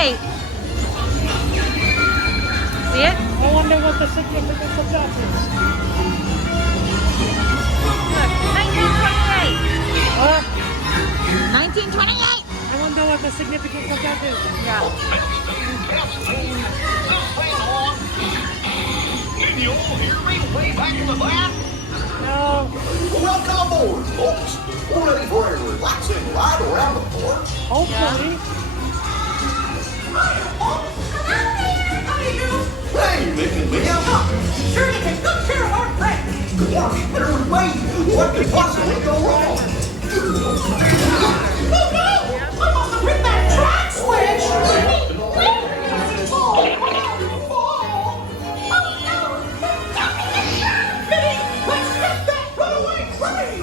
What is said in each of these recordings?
1928. See it? I wonder what the significance of that is. Look, 1928. Huh? 1928. I wonder what the significance of that is. Yeah. Can you all hear me way back in the back? No. Welcome aboard, folks. We're ready for a relaxing ride around the port. Hopefully. Hey, Mick and Mia. Sure you can good care of our friends. Good morning, everybody. What could possibly go wrong? Oh no! I must have hit that track switch! Where does it fall? Oh no! Minnie, let's get that runaway train!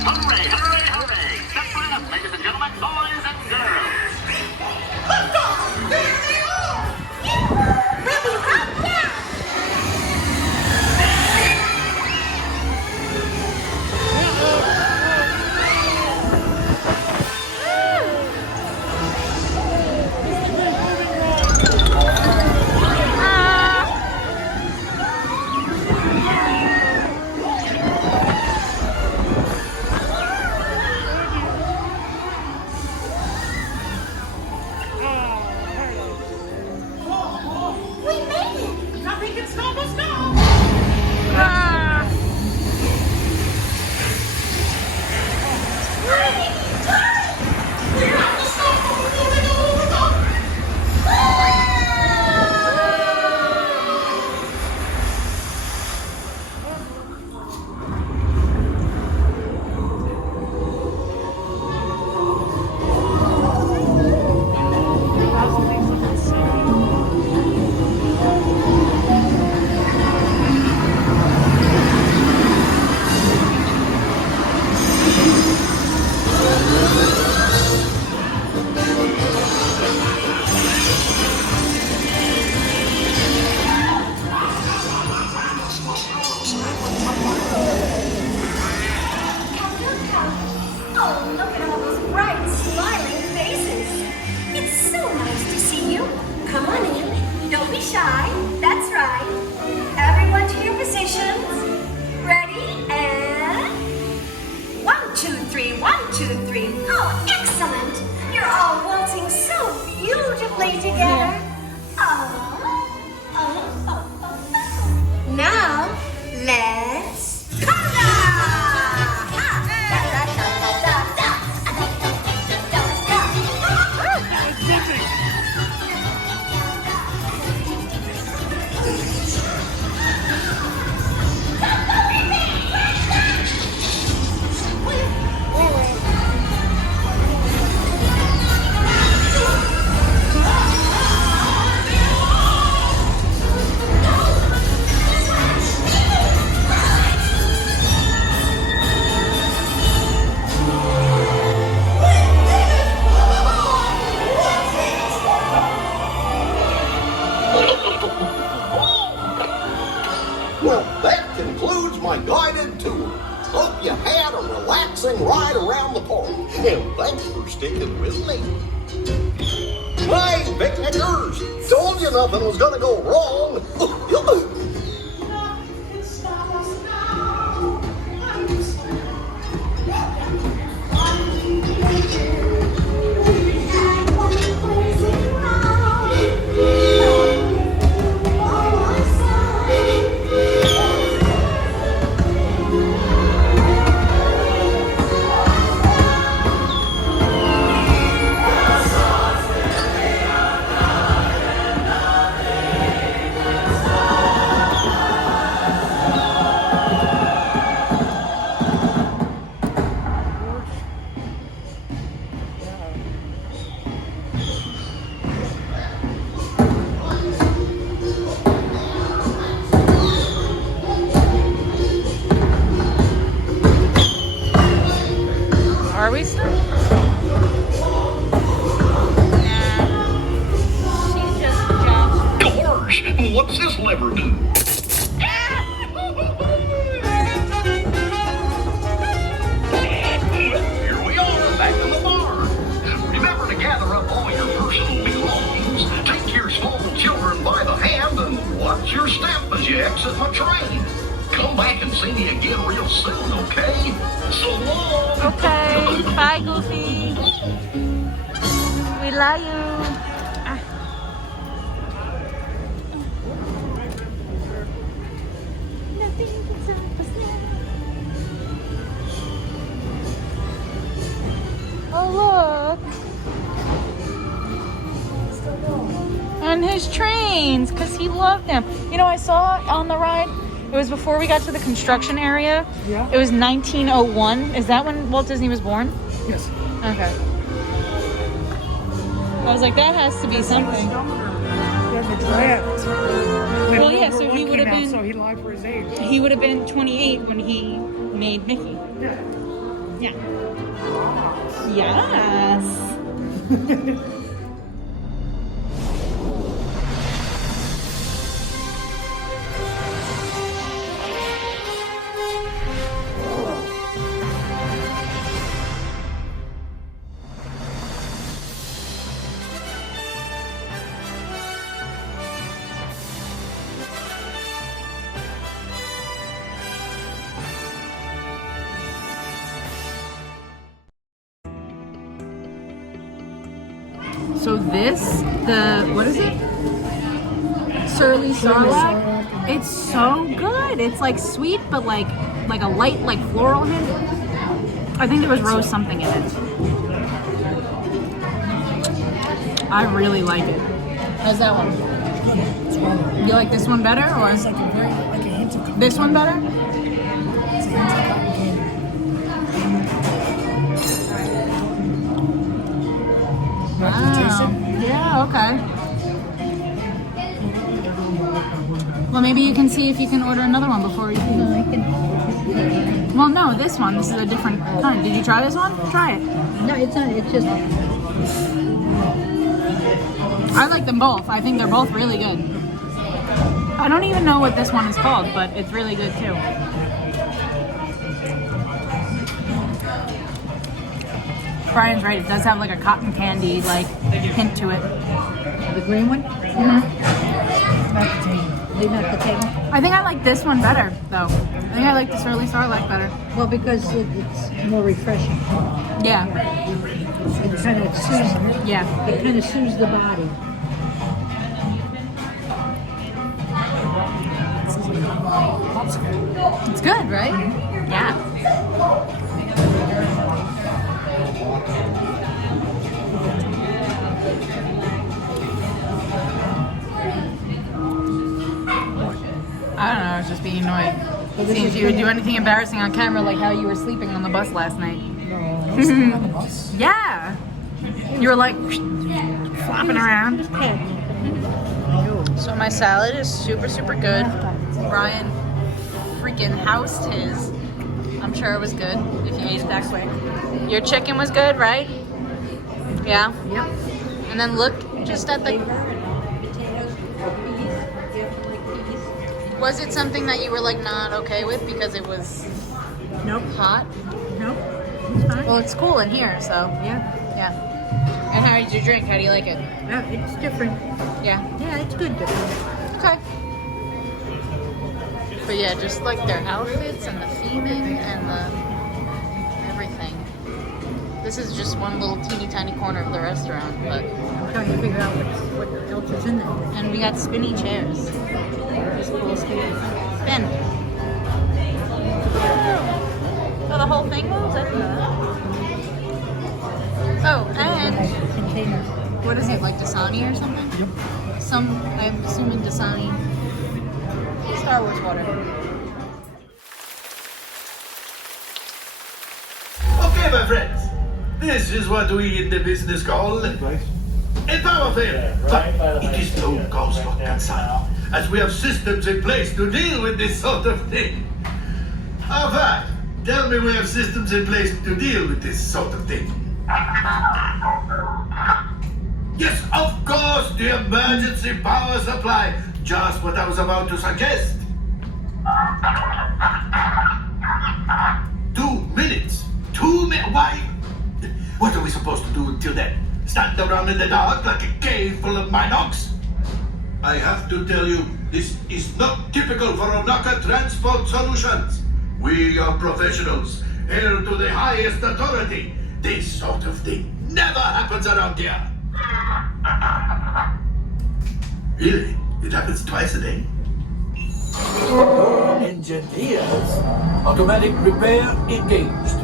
Hooray, hooray, hooray. Step right up, ladies and gentlemen, boys and girls. There they are! We'll be right back! We made it! Nothing can stop us now! We have to stop them before they go over the... Oh, look at all those bright, smiling faces. It's so nice to see you. Come on in. Don't be shy. That's right. Everyone to your positions. Ready? And... 1, 2, 3, 1, 2, 3. Oh, excellent. You're all waltzing so beautifully together. Now, let's conga! Well, that concludes my guided tour. Hope you had a relaxing ride around the park. And thanks for sticking with me. Hey, picnickers! Told you nothing was gonna go wrong. Nothing can stop us now. I'm What's this lever do? Here we are, back in the barn. Remember to gather up all your personal belongings. Take your small children by the hand and watch your step as you exit my train. Come back and see me again real soon, okay? So long. Okay. Bye, Goofy. We love you. Ah. Oh, look. On his trains, because he loved them. You know, I saw on the ride, it was before we got to the construction area. Yeah. It was 1901. Is that when Walt Disney was born? Yes. Okay. I was like, that has to be something. Yeah, the draft. Well, yeah, so he would have been. So he lied for his age. He would have been 28 when he made Mickey. Yeah. Yeah. Yes. So this, what is it? Surly Sarlacc. It's so good. It's like sweet, but like a light, like floral hint. I think there was rose something in it. I really like it. How's that one? You like this one better, or It's like a very, like a hint of cotton. this one better? It's a hint of cotton candy. Want to taste it? Yeah, okay. Well, maybe you can see if you can order another one before you leave. I can. Well, no, this one. This is a different kind. Did you try this one? Try it. No, it's not. It's just. I like them both. I think they're both really good. I don't even know what this one is called, but it's really good too. Brian's right. It does have like a cotton candy like hint to it. The green one? Mm-hmm. At the table. Leave it at the table? I think I like this one better, though. I think I like the Surly Sarlacc better. Well, because it's more refreshing. Yeah. It kind of soothes. Yeah. It kind of soothes the body. It's good, right? Yeah. I don't know, I was just being annoyed. Seeing if you would do anything embarrassing on camera, like how you were sleeping on the bus last night. No, I was sitting on the bus. Yeah! You were like flopping around. So my salad is super, super good. Brian freaking housed his. I'm sure it was good if you ate it that quick. Your chicken was good, right? Yeah? Yep. And then look just at the... Potatoes, peas. You like peas? Was it something that you were like not okay with because it was Nope. hot? Nope. It's fine. Well, it's cool in here, so Yeah. yeah. And how did you drink? How do you like it? Yeah, it's different. Yeah. Yeah, it's good different. Okay. But yeah, just like their outfits and the theming and the everything. This is just one little teeny tiny corner of the restaurant, but I'm trying to figure out what else is in there. and we got spinny chairs. Just cool spin. Spin. Oh, the whole thing moves? I didn't know that. Oh, and Container. what is it, like Dasani or something? Yep. I'm assuming Dasani. Star Wars water. Okay, my friends. This is what we in the business call a power failure. But it is no cause for concern, as we have systems in place to deal with this sort of thing. In fact, tell me we have systems in place to deal with this sort of thing. Yes, of course, the emergency power supply just what I was about to suggest. 2 minutes. 2 minutes. Why? What are we supposed to do until then? Stand around in the dark like a cave full of Minox? I have to tell you, this is not typical for Onaka Transport Solutions. We are professionals, held to the highest authority. This sort of thing never happens around here. Really? It happens twice a day? Engineers. Automatic repair engaged.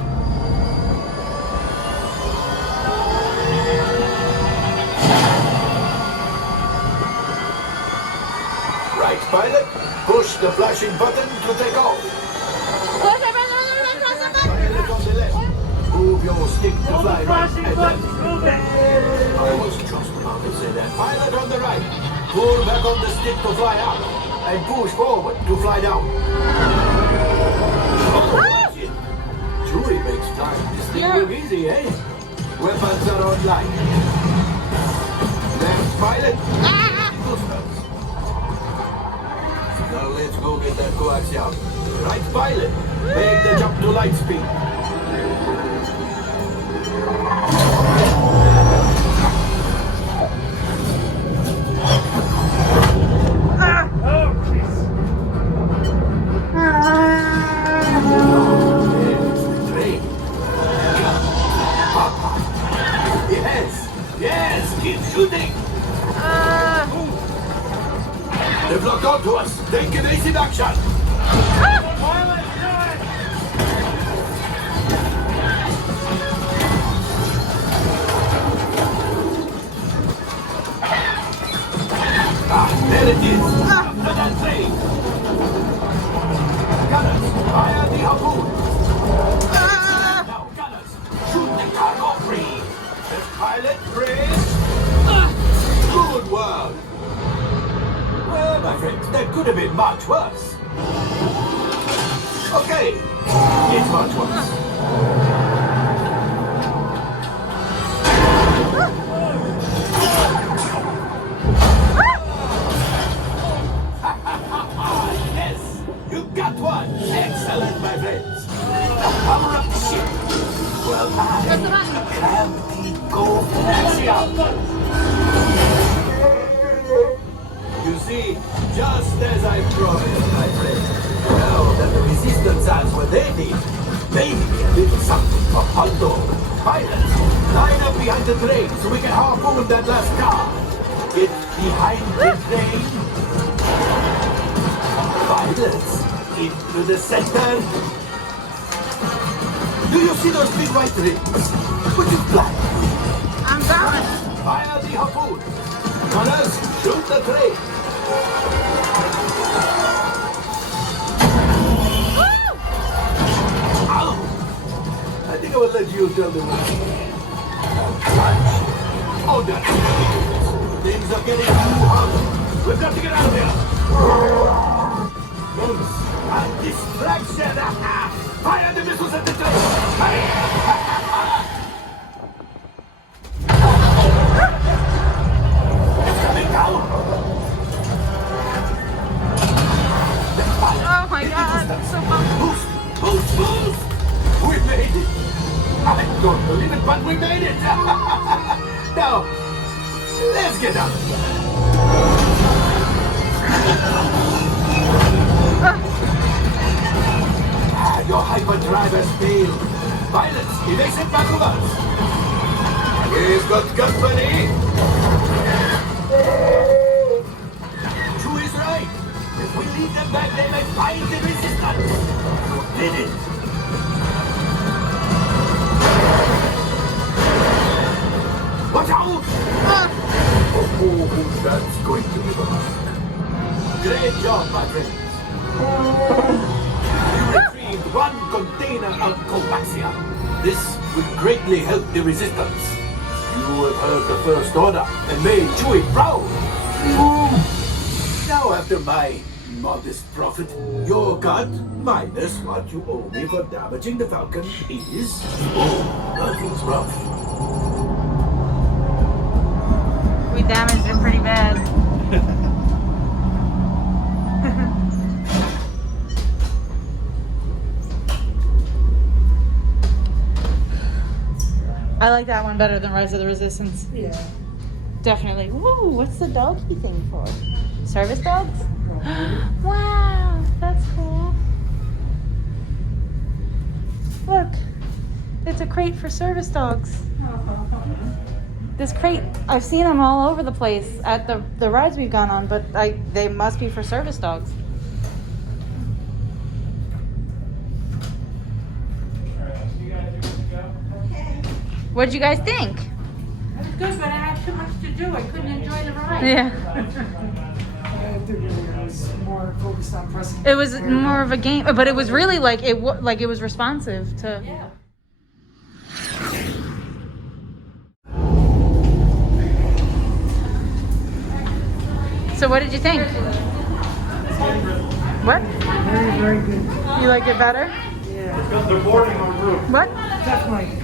Right, pilot. Push the flashing button to take off. Pilot on the left. Move your stick to fly right and left. I was just about to say that. Pilot on the right. Pull back on the stick to fly up. And push forward to fly down. Oh, watch it. Chewie makes flying this thing look easy, eh? Weapons are online. Left pilot. Boosters. Now let's go get that coaxial. Right pilot. Make the jump to light speed. Yes, keep shooting. They've locked onto us. Take evasive action. There it is. After that train. Gunners, fire the harpoon. Now, gunners, shoot the cargo free. The pilot brace. Good work. Well, my friends, that could have been much worse. Okay, it's much worse. Yes, you got one. Excellent, my friends. Now power up the ship. Well, gravity go axial. You see, just as I promised, my friends. Now that the resistance has what they need, maybe a little something for Hondo. Pilots, line up behind the train so we can harpoon that last car. Get behind the train. Pilots, into the center. Do you see those big white rings? Would you fly? I'm going. Fire the harpoon. Gunners, shoot the train. Ow! I think I will let you tell them. Oh, that's ridiculous. Things are getting too hot. We've got to get out of here. Notice a distraction. Fire the missiles at the train. It's coming down. Oh my god, that's so fun. Boost! Boost! Boost! We made it! I don't believe it, but we made it! Now, let's get out. Your hyperdrive has failed. Pilots, evasive maneuvers. We've got company. Chewie is right. If we leave them back, they may find the resistance. You did it. Watch out! Oh, that's going to be hard. Great job, my friends. You retrieved one container of coaxium. This will greatly help the resistance. You have heard the First Order and made Chewie proud. Now, after my modest profit, your cut minus what you owe me for damaging the Falcon is... Oh, nothing's rough. We damaged it pretty bad. I like that one better than Rise of the Resistance. Yeah. Definitely. Woo, what's the doggy thing for? Service dogs? Wow, that's cool. Look, it's a crate for service dogs. This crate, I've seen them all over the place at the rides we've gone on, but they must be for service dogs. What'd you guys think? It was good, but I had too much to do. I couldn't enjoy the ride. Yeah. I think it was more focused on pressing. It was more of a game, but it was really like it was responsive to. Yeah. So what did you think? What? Very, very good. You liked it better? Yeah, They're boarding our group. What? definitely.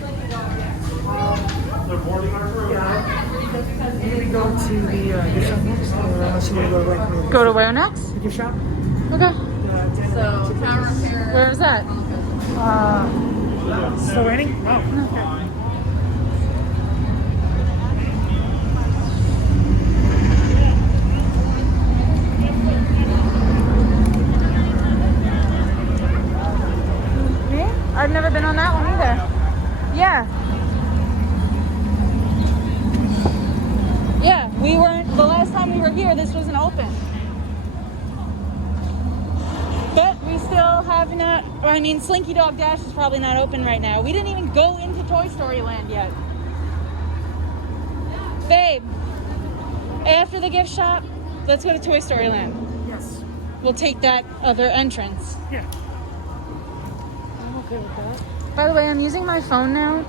They're boarding our group. Maybe we go to the gift shop next, or unless you want to go right Go to where next? the gift shop. Okay. So, tower repair. Where is that? Still raining? No. Okay. Me? I've never been on that one either. Yeah. Yeah, we weren't, the last time we were here, this wasn't open. But we still have not, or I mean, Slinky Dog Dash is probably not open right now. We didn't even go into Toy Story Land yet. Babe, after the gift shop, let's go to Toy Story Land. Yes. We'll take that other entrance. Yeah. I'm okay with that. By the way, I'm using my phone now,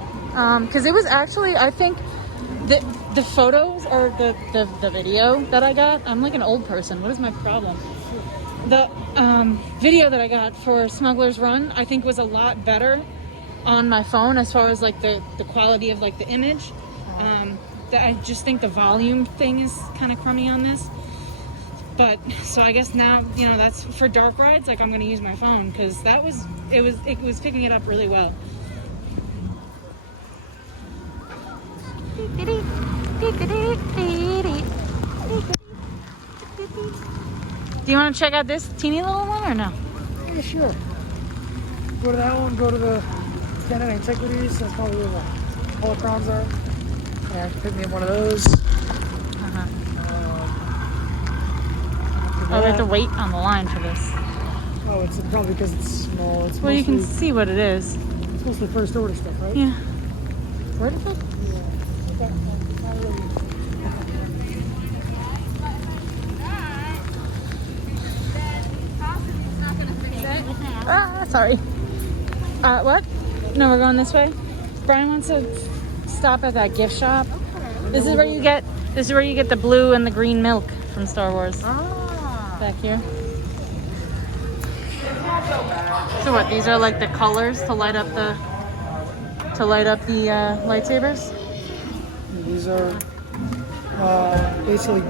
because it was actually, I think, the photos or the video that I got, I'm like an old person. What is my problem? The video that I got for Smugglers Run, I think was a lot better on my phone as far as like the quality of like the image. I just think the volume thing is kind of crummy on this. But so I guess now, you know, that's for dark rides. Like I'm gonna use my phone because it was picking it up really well. Do you want to check out this teeny little one or no? Yeah, sure. Go to that one, go to the Canon Antiquities, that's probably where the holocrons are. Yeah, pick me up one of those. Oh, we have to wait on the line for this. Oh, it's probably because it's small. It's Well, you can mostly- see what it is. It's mostly first order stuff, right? Yeah. Where did it? Yeah. Okay. Not really. Ah, sorry. What? No, we're going this way. Brian wants to stop at that gift shop. This is where you get the blue and the green milk from Star Wars. Back here. So what? These are like the colors to light up the lightsabers. These are basically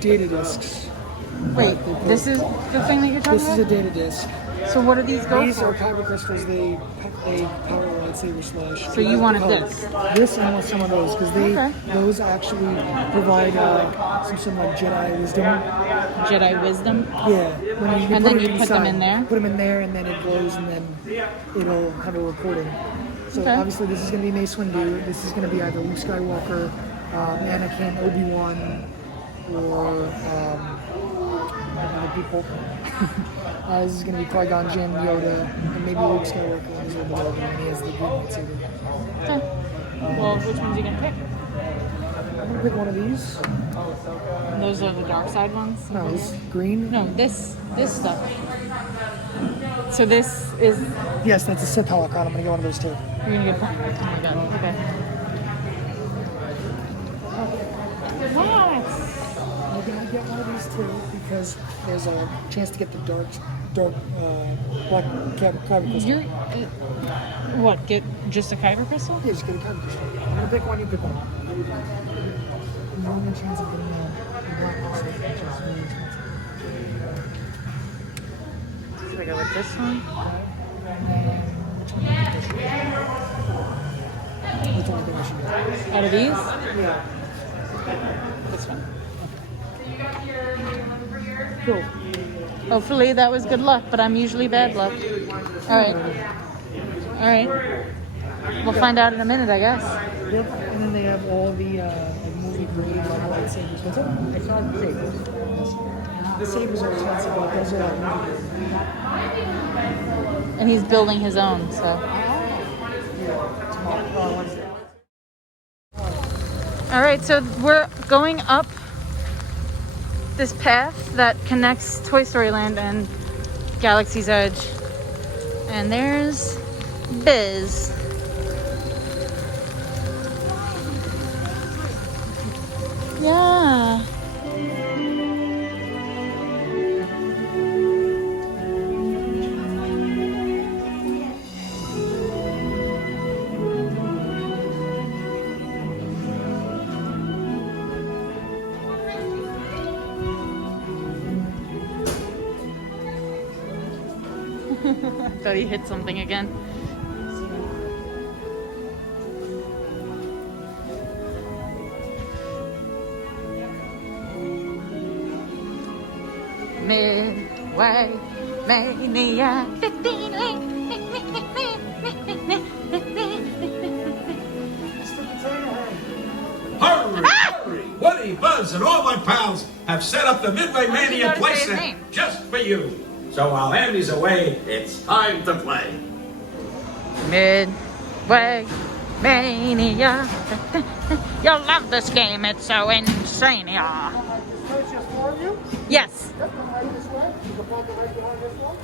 data discs. Wait, this is the thing that you're talking This is about? a data disc. So what do these go These are for? kyber crystals. They power lightsaber slash. So you wanted this? This and I want some of those because Okay. those actually provide some like Jedi wisdom. Jedi wisdom. Yeah. When you And put then it you put them inside. in there? Put them in there, and then it glows, and then it'll have a recording. So Okay. obviously this is going to be Mace Windu. This is going to be either Luke Skywalker, Anakin, Obi-Wan, or other people. This is going to be Qui-Gon Jinn, Yoda, and maybe Luke Skywalker is with the Logan, and he has the green lightsaber. Okay. Well, which ones are you gonna pick? I'm going to pick one of these. Those are the dark side ones? No, this green. No, this stuff. So this is, Yes, that's a Sith holocron. I'm going to get one of those too. you're gonna get, oh my god, okay. What? I'm going to get one of these too because there's a chance to get the dark black kyber crystal. You're, what, get just a kyber crystal? Yeah, just get a kyber crystal. I'm going to pick one, you pick one. Normal chance of getting a black crystal, which is really expensive. Should I go with this one? Which one do I should get? Out of these? Yeah. This one. Cool. Hopefully that was good luck, but I'm usually bad luck. All right. All right. We'll find out in a minute, I guess. Yep. And then they have all the like movie grade level lightsabers. What's up? It's not sabers. The sabers are expensive, but those are like movie grade. And he's building his own, so. Yeah. Tomorrow, Wednesday. All right, so we're going up this path that connects Toy Story Land and Galaxy's Edge. And there's Biz. Yeah. Thought he hit something again. Midway Mania. Hurry, hurry! Woody, Buzz, and all my pals have set up the Midway Mania gotta say his playset name. just for you. So while Andy's away, it's time to play. Midway Mania. You'll love this game, it's so insane. Yeah. So it's just 4 of you? Yes. Yep, come right this way. You can park it right behind this one.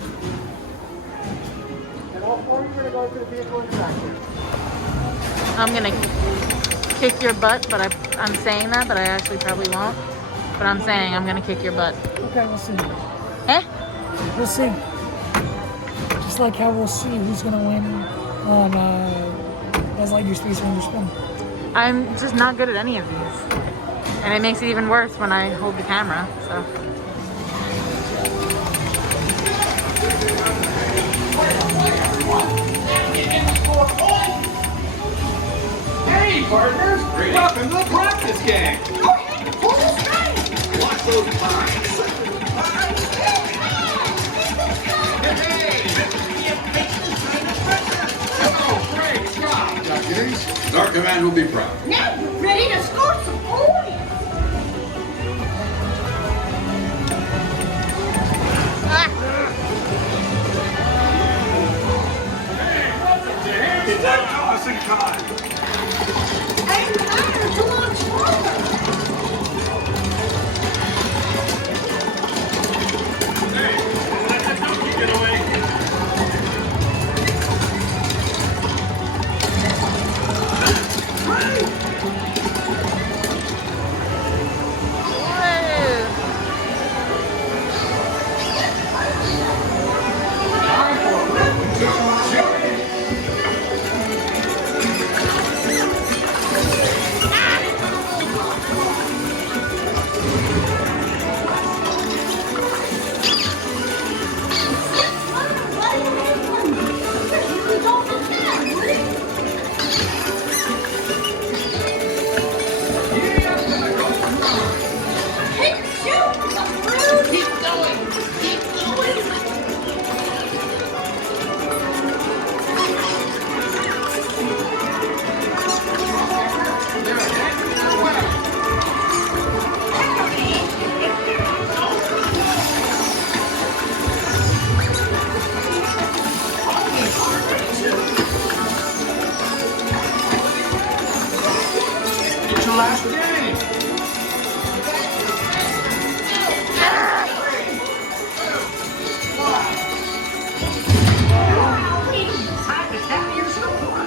And all 4 of you are going to go to the vehicle in the back here. I'm gonna kick your butt, but I'm saying that, but I actually probably won't. But I'm saying I'm gonna kick your butt. Okay, we'll see. Eh? We'll see. Just like how we'll see who's going to win on Buzz Lightyear Space Ranger Spin. I'm just not good at any of these. And it makes it even worse when I hold the camera, so. Hey, partners! Welcome to the practice game! Watch those pies! Oh, great job, Duckies! Our command will be proud. Now we're ready to score some points. It's that tossing time! I'm tired to launch longer. Hey, let the donkey get away! last game. Time to tap your score.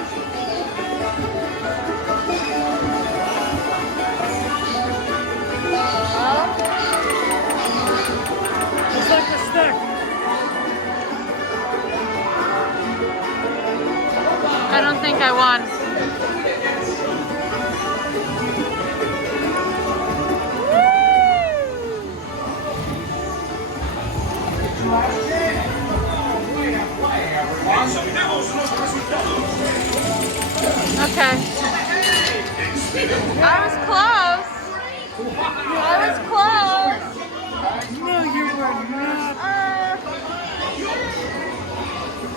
Just like the stick. I don't think I won. Pasamos los resultados. Okay. I was close. I was close. No, you were not.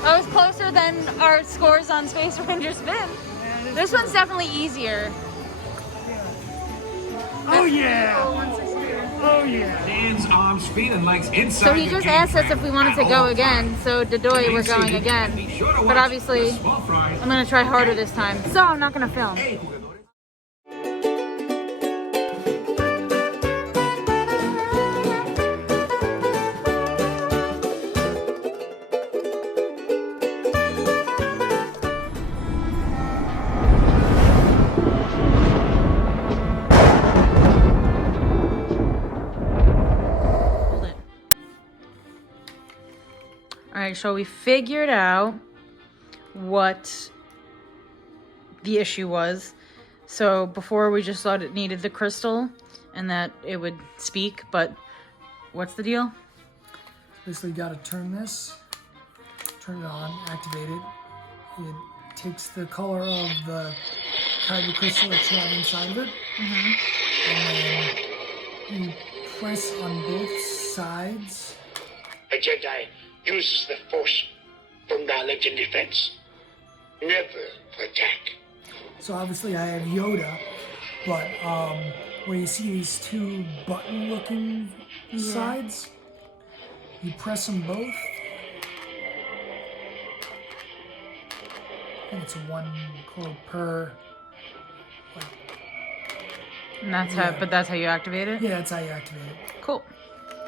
I was closer than our scores on Space Ranger Spin. This one's definitely easier. Oh yeah. Oh yeah. Hands, arms, feet, and legs inside. So he just asked us if we wanted to go again. So Dadoy, we're going again. But obviously, I'm gonna try harder this time. So I'm not gonna film. Alright, so we figured out what the issue was. So before we just thought it needed the crystal and that it would speak, but what's the deal? Basically, you gotta turn this, turn it on, activate it. It takes the color of the kyber crystal that you have inside of it. And then you press on both sides. A Jedi uses the Force for knowledge and defense, never for attack. So obviously I have Yoda, but where you see these two button-looking sides, you press them both. I think it's one code per. And that's how, but that's how you activate it? Yeah, that's how you activate it. Cool.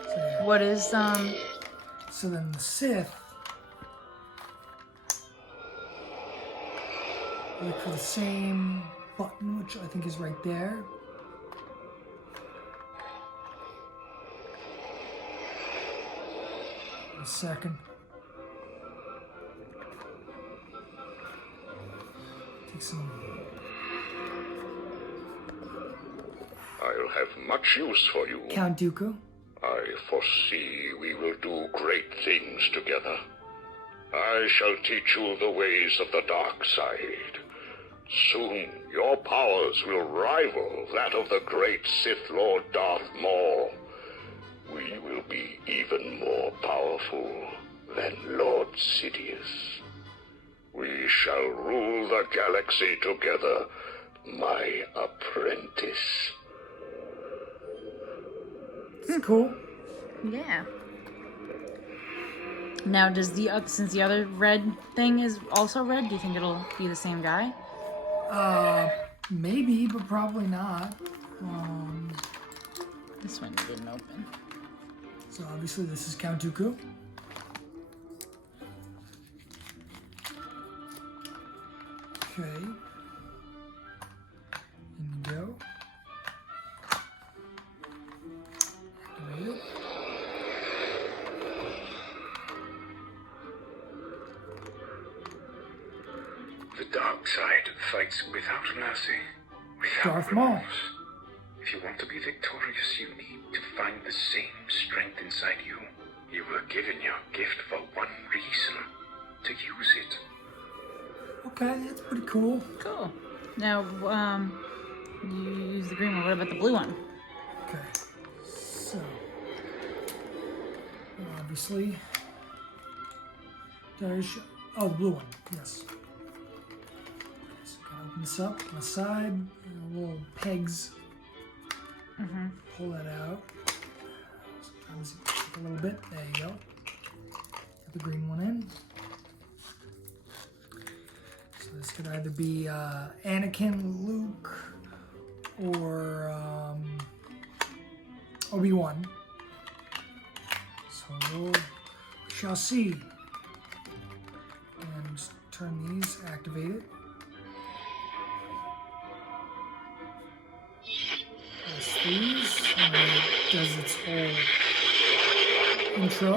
So, yeah. What is, So then the Sith look for the same button, which I think is right there. A second. Take some. I'll have much use for you. Count Dooku. I foresee we will do great things together. I shall teach you the ways of the dark side. Soon your powers will rival that of the great Sith Lord Darth Maul. We will be even more powerful than Lord Sidious. We shall rule the galaxy together, my apprentice. It's cool. yeah. Now, does the since the other red thing is also red, do you think it'll be the same guy? Maybe, but probably not. This one didn't open. So obviously this is Count Dooku. Okay. In you go. Activate it. The dark side fights without mercy, without Darth Maul. remorse. If you want to be victorious, you need to find the same strength inside you. You were given your gift for one reason, to use it. Okay, that's pretty cool. Cool. Now, you use the green one. What about the blue one? Okay. So obviously there's the blue one, yes. So gotta open this up on the side, little pegs. Pull that out. Sometimes it takes a little bit. There you go. Get the green one in. So this could either be Anakin, Luke, or Obi-Wan. So we shall see. And just turn these, activate it. Press these, and it does its whole intro.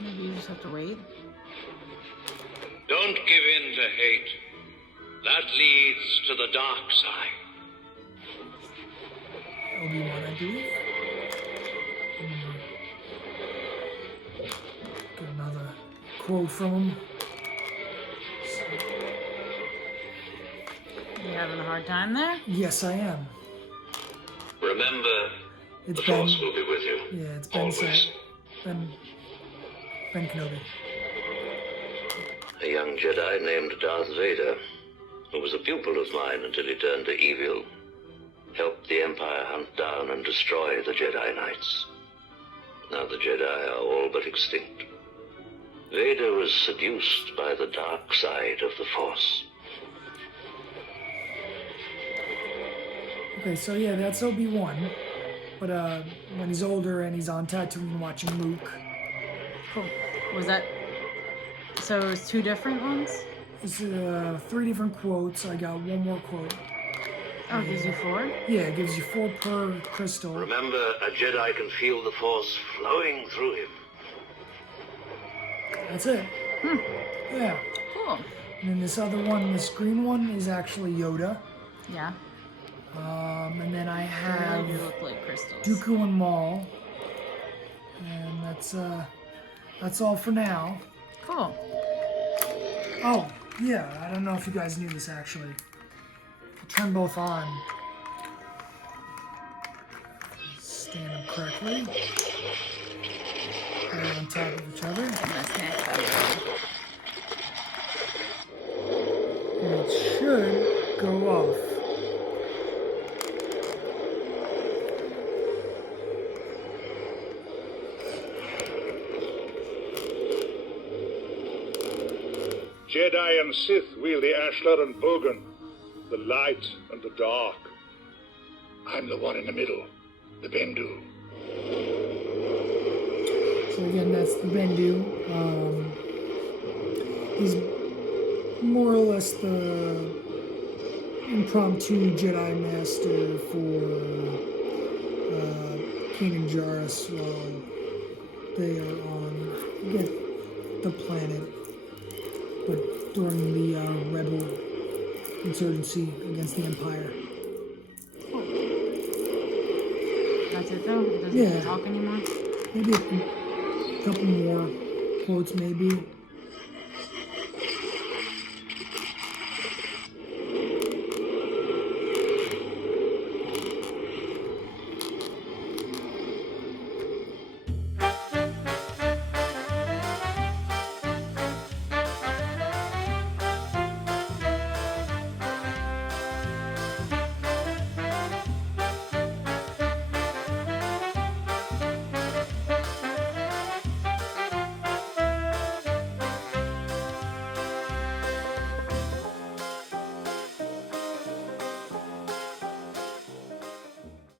Maybe you just have to wait. Don't give in to hate. That leads to the dark side. Obi-Wan, I believe. quote from him. You having a hard time there? Yes, I am. Remember, It's the Ben. Force will be with you. Yeah, it's Ben. Always. Ben Kenobi. A young Jedi named Darth Vader, who was a pupil of mine until he turned to evil, helped the Empire hunt down and destroy the Jedi Knights. Now the Jedi are all but extinct. Vader was seduced by the dark side of the Force. Okay, so yeah, that's Obi-Wan. But when he's older and he's on Tatooine watching Luke. Cool. Was that... So it was 2 different ones? It's 3 different quotes. I got one more quote. Oh, it gives you 4? Yeah, it gives you 4 per crystal. Remember, a Jedi can feel the Force flowing through him. That's it. Yeah. Cool. And then this other one, this green one, is actually Yoda. Yeah. And then I have They look like crystals. Dooku and Maul. And that's all for now. Cool. Oh, yeah, I don't know if you guys knew this actually. I'll turn both on. Stand them correctly. They're on top of each other. And it should go off. Jedi and Sith wield the Ashlar and Bogan, the light and the dark. I'm the one in the middle, the Bendu. So again, that's the Bendu. He's more or less the impromptu Jedi Master for King and Jarrus while they are on the planet. But during the rebel insurgency against the Empire. That's it though? It doesn't Yeah. talk anymore? Maybe a couple more quotes, maybe.